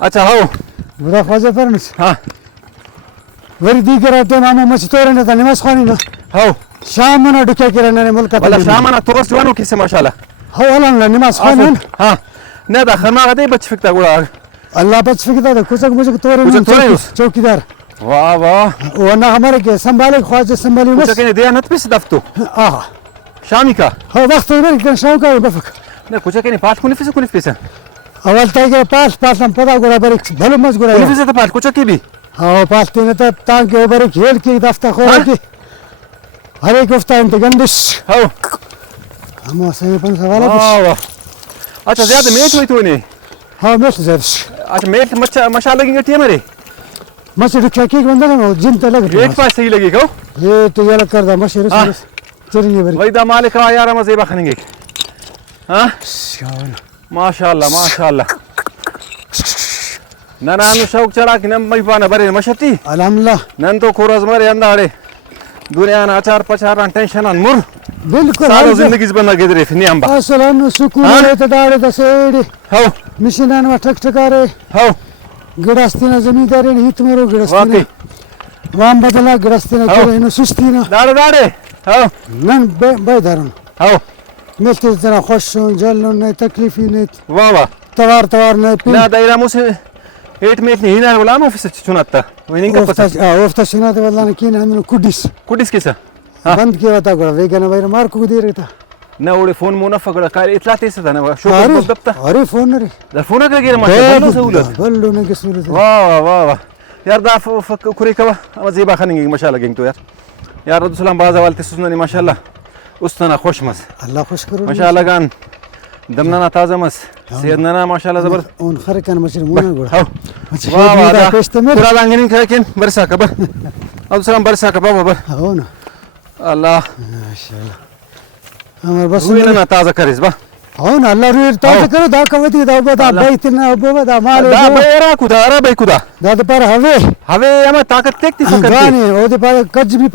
अच्छा हो बरा ख्वाजा परनस हाँ वरी दी कराते मामा मचतोरे ने तनिमस खानी ना हो शाम ना डुके किराने ने मुल्क वला शामना توغس جوانو كيسه ما شاء الله هو والله نماز خانن ها ندا خما غدي بتشفكتا غولا الله بتشفكتا ده كوسك مجك توري كوسك توري चौकीदार वाह वाह وانا हमारे के संभाले ख्वाजा संभाली कुछ कहने दिया नत पे दफ्तो शामी का هو وقت يبرك كان شوكا بفك ना कुछ कहने पाठ कोनी फीस اول تاګه پاس هم پتا ګورا برک بل مز ګورا कोनी फीस ته पाठ कुछ की भी ها پاس تینه ته تان کې برک هیر کې دفتر خو کې هر एक हफ्ता انت गंदिश हो हम सही पण सवाल वाह अच्छा ज्यादा मेट हुई तो नहीं हाँ मैं زاد अच्छा मेट मशा लगेंगे टी मेरे मसे क्या की बंदा ना जिम ते लग एक पास सही लगेगा ये तो ये कर दा मसे रस चलिए बरी वही दा मालिक का यार मजे बखनेंगे हाँ माशाल्लाह नानु शौक चला कि नम मई पाना बरे मशती अल्हम्दुलिल्लाह नन तो खोरज मरे अंदाड़े दुनिया ना अचार पचार टेंशन अन मुर बिल्कुल सारो जिंदगी बंदा गिदरे फिनी अंबा असलन सुकून है तो दाड़े दसेड़ी हो मिशनन व ठकठकारे हो गिड़स्तीना जमींदारी ने हित मरो गिड़स्तीना वाम बदला गिड़स्तीना करे न सुस्तीना दाड़े हो नन बे दारन हो मिलते जना खुश जलन नहीं तकलीफ नहीं वाह तवार नहीं ना दायरा मुसे एट में इतनी हिना गुलाम ऑफिस चुनाता वही नहीं पता ओफ्ता सुनाते वाला ने किन हम कुडिस किसा बंद किया था गोड़ा वेगन वायर मार को दे रहता ना ओडे फोन मोना फगड़ा काय इतला तेस था ना शो दबता अरे फोन रे दा फोन का गिर माशा बल्लो ने के सूरत वाह यार दा खुरी का मजे बाखनेंगे माशाल्लाह गेंग तो यार रसूलुल्लाह बाजा वालते सुननी माशाल्लाह उसतना खुश मस अल्लाह खुश करो माशाल्लाह गान दमना ताजा मस सेदना माशाल्लाह जबर उन खरकन मशर मुना गोड़ा वाह पूरा लांगनी खरकन बरसा का बर अब सलाम बरसा का बाबा बर हो ना अल्लाह माशाल्लाह हमार बस ना ताजा करिस बा हो ना अल्लाह रे ताजा करो दा कवती दा बदा बैतना बदा माल दा बेरा कुदा अरे बे कुदा दा पर हवे ama ताकत तेक्ति फकत गाने ओदे पर कज भी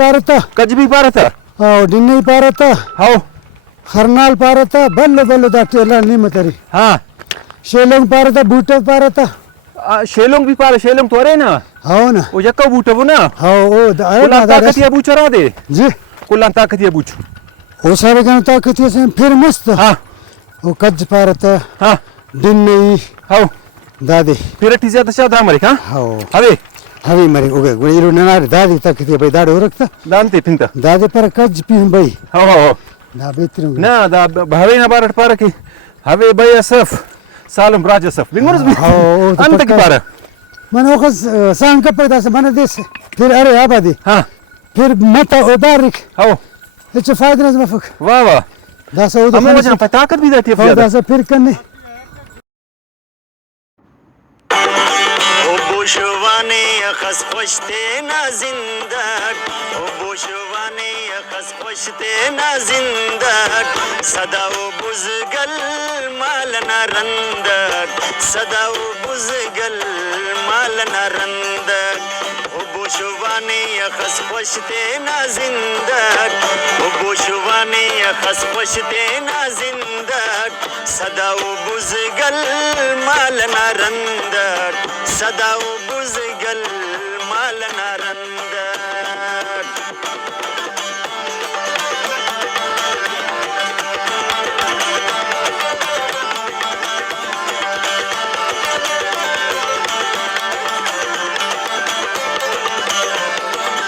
पारता ओ डिन्नी पारता हाओ खरनाल पारता बल्लो दा टेला निमतरी हां शेलोंग पारता बूटे पारता शेलोंग भी पार शेलोंग तो अरे ना हो ना ओ यक्का बूटे वो ना हो ओ कुला ताकत या बूचरा दे जी कुला ताकत या बूच ओ सारे गन ताकत से फिर मस्त हां ओ कज पारता हां डिन्नी हाओ दादी फिर टीजा तशा दा मरे हां हो हवे मरे ओगे गुड़ीरो ननार दादी ताकत भाई दाड़ो रखता दानते पिंता दादी पर कज पी भाई हो ना बेतरो ना दा भावे ना बारट पार की हवे भाई असफ सालम राज असफ बिंगुरस भी हो अंत की पार मन ओखस सांग का पैदा से मन देश फिर अरे आबादी हां फिर मत उबारिक हो इच फायदा न मफक वाह दा सऊद हमें वजन ताकत भी देती है दा से फिर करने ओ बुशवाने अखस खुशते ना जिंदा ओ बुशवाने अखस खुशते ना जिंदा सदा ओ बुज़गल माल ना रंदक सदा ओ बुज़गल माल ना रंदक ओ बुशवाने अखस खुशते ना जिंदा ओ बुशवाने अखस खुशते ना जिंदा सदा ओ बुज़गल माल ना रंदक सदा ओ बुज़गल